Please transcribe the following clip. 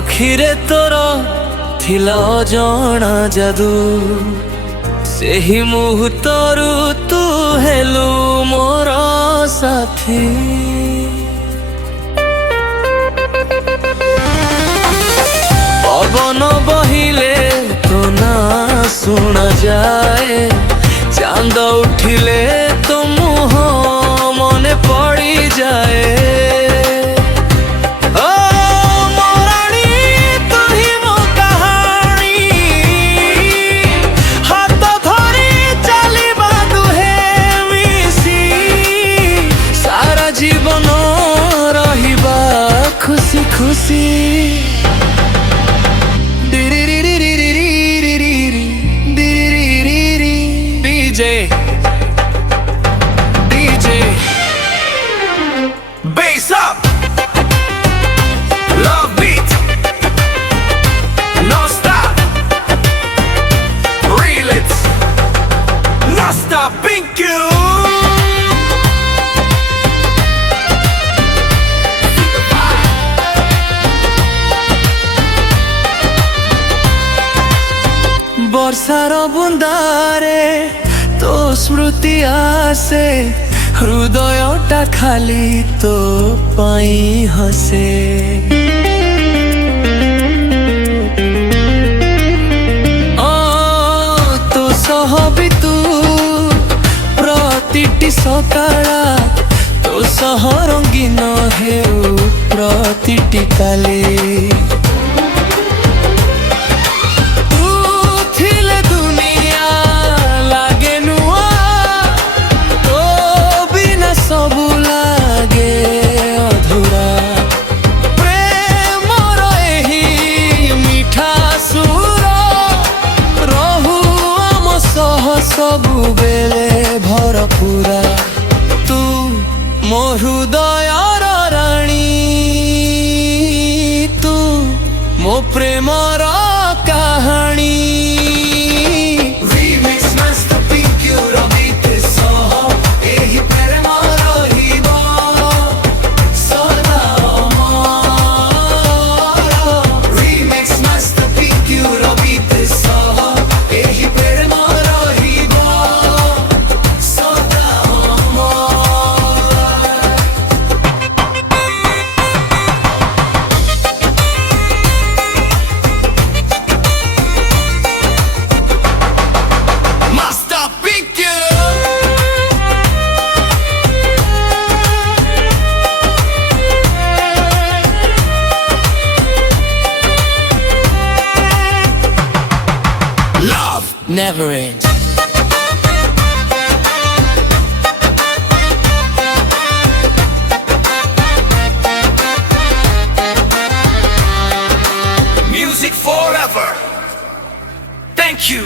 आखिरे तोर थिला अजଣା जादू से ही मुहूर्तरू तू हेलु मोर साथी। पवन बहिले तो ना सुना जाए, चांद उठिले तो मुह मने पड़ी जाए। जीवन रहिबा खुशी खुशी। DJ DJ bass up, love beat, no stop, reel it, no stop pink you. वर्षार बुंदारे तो स्मृति आसे, हृदयटा खाली तो पाई हसे। तो सह बितु प्रतिटी सकाळा, तो सह रंगीन हेउ प्रतिटी काली। सबु बेले भरपूरा तू मो हृदयर राणी, तू मो प्रेमर कहानी। Never ends. Music forever. Thank you.